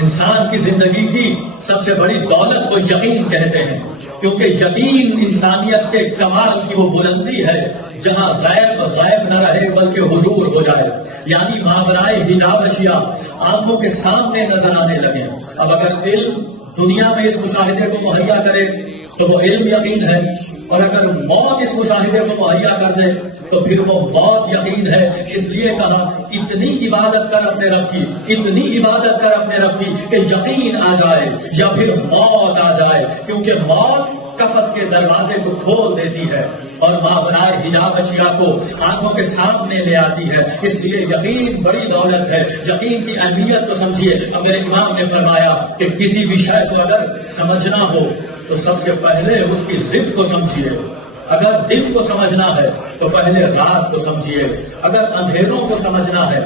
انسان کی زندگی کی سب سے بڑی دولت کو یقین کہتے ہیں، کیونکہ یقین انسانیت کے کمال کی وہ بلندی ہے جہاں غیب غیب نہ رہے بلکہ حضور ہو جائے، یعنی ماورائے حجاب اشیاء آنکھوں کے سامنے نظر آنے لگے۔ اب اگر علم دنیا میں اس مشاہدے کو مہیا کرے تو وہ علم یقین ہے، اور اگر موت اس مشاہدے کو مہیا کر دے تو پھر وہ موت یقین ہے۔ اس لیے کہا اتنی عبادت کر اپنے رب کی، اتنی عبادت کر اپنے رب کی کہ یقین آ جائے یا پھر موت آ جائے، کیونکہ موت قفس کے دروازے کو کھول دیتی ہے اور ماورائے حجاب اشیاء کو آنکھوں کے سامنے لے آتی ہے۔ اس لیے یقین بڑی دولت ہے، یقین کی اہمیت کو سمجھیے۔ اب میرے امام نے فرمایا کہ کسی بھی شے کو اگر سمجھنا ہو تو سب سے پہلے اس کی ضد کو سمجھیے۔ اگر دن کو سمجھنا ہے تو پہلے رات کو سمجھیے، اگر اندھیروں کو سمجھنا ہے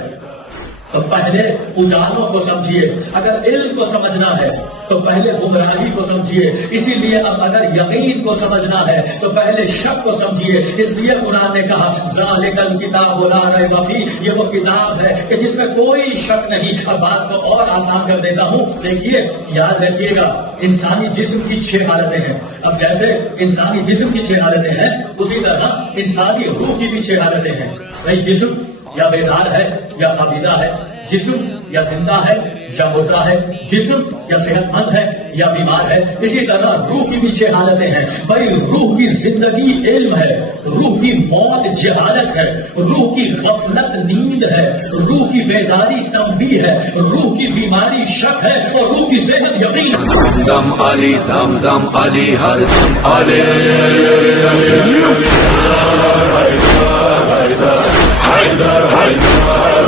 تو پہلے اجالوں کو سمجھیے، اگر علم کو سمجھنا ہے تو پہلے گمراہی کو سمجھیے۔ اسی لیے اب اگر یقین کو سمجھنا ہے تو پہلے شک کو سمجھیے۔ اس لیے قرآن نے کہا ذالک الکتاب لا ریب فیہ، یہ وہ کتاب ہے کہ جس میں کوئی شک نہیں۔ اب بات کو اور آسان کر دیتا ہوں، دیکھیے یاد رکھیے گا، انسانی جسم کی 6 حالتیں ہیں۔ اب جیسے انسانی جسم کی 6 حالتیں ہیں، اسی طرح انسانی روح کی بھی 6 حالتیں ہیں۔ بھائی جسم یا بیدار ہے یا خوابیدہ ہے، جسم یا زندہ ہے یا مردہ ہے، جسم یا صحت مند ہے یا بیمار ہے، اسی طرح روح کی بھی 6 حالتیں ہیں۔ بھائی روح کی زندگی علم ہے، روح کی موت جہالت ہے، روح کی غفلت نیند ہے، روح کی بیداری تنبیہ ہے، روح کی بیماری شک ہے، اور روح کی صحت یقین۔ دم علی زمزم علی ہر دم علی حیدر حیدر حیدر